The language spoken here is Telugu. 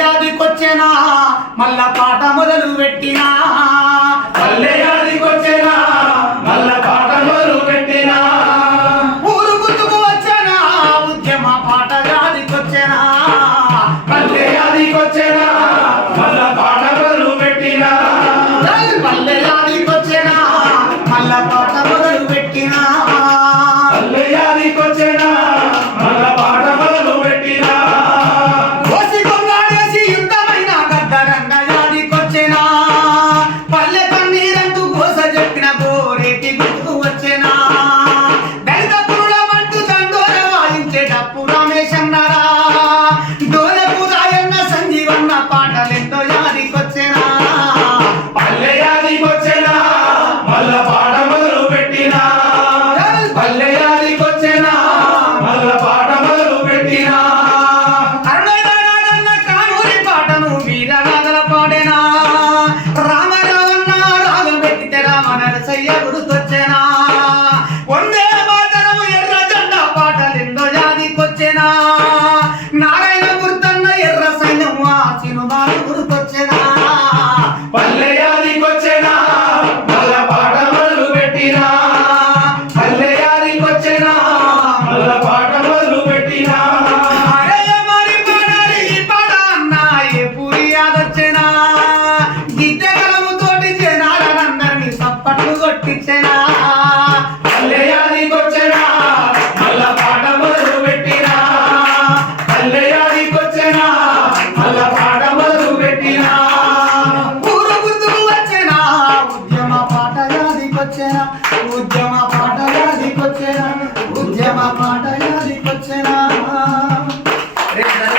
పల్లెయాదికొచ్చెనా మల్ల పాట మొదలు పెట్టినా పల్లెయాదికొచ్చెనా మల్ల పాట మొదలు పెట్టినా ఊరు గుర్తుకు వచ్చెనా ఉద్యమ పాట యాదికొచ్చెనా పల్లెయాదికొచ్చెనా మల్ల పాట మొదలు పెట్టినా పల్లెయాదికొచ్చెనా మల్ల పాట మొదలు పెట్టినా పల్లెయాదికొచ్చెనా మల్ల పాట మొదలు పెట్టినా కోసి కొంగాడేసి యుద్ధమైన గద్దరంగ యాదికొచ్చెనా పల్లె కన్నీరంటూ కోస చెప్పిన గోరేటి గుర్తుకు వచ్చెనా దళిత పురుల మంటూ దండోర వాయించే డప్పు రమేశన్నరా డోలకు రాయన్న సంజీవన్న పాటలెంతో యాదికొచ్చెనా పల్లెయాదికొచ్చెనా మల్ల పాట మొదలు పెట్టినా పల్లెయాదికొచ్చెనా మల్ల పాట మొదలు పెట్టినా అరుణైనాడన్న కానూరి పాటను వీరగాథల పాడేనా రామరావన్న రాగం పెట్టితే రామనరసయ్య గుర్తొచ్చెనా వందే మాతరము ఎర్ర జెండా పాటలెందో యాదికొచ్చెనా నారాయణ గుర్తన్న ఎర్ర సైన్యం ఆ సినిమాలు గుర్తొచ్చెనా పల్లెయాదికొచ్చెనా మల్ల పాట మొదలు పెట్టినా పల్లెయాదికొచ్చెనా మల్ల పాట మొదలు పెట్టినా అరయ్య మరి పాడాలి ఈ పాట అన్న ఏ పూరి యాదొచ్చెనా గిద్దె కలముతోటి జనాలందరినీ సప్పట్లు కొట్టించెనా పల్లెయాదికొచ్చెనా మల్ల పాట మొదలు పెట్టినా పల్లెయాదికొచ్చెనా మల్ల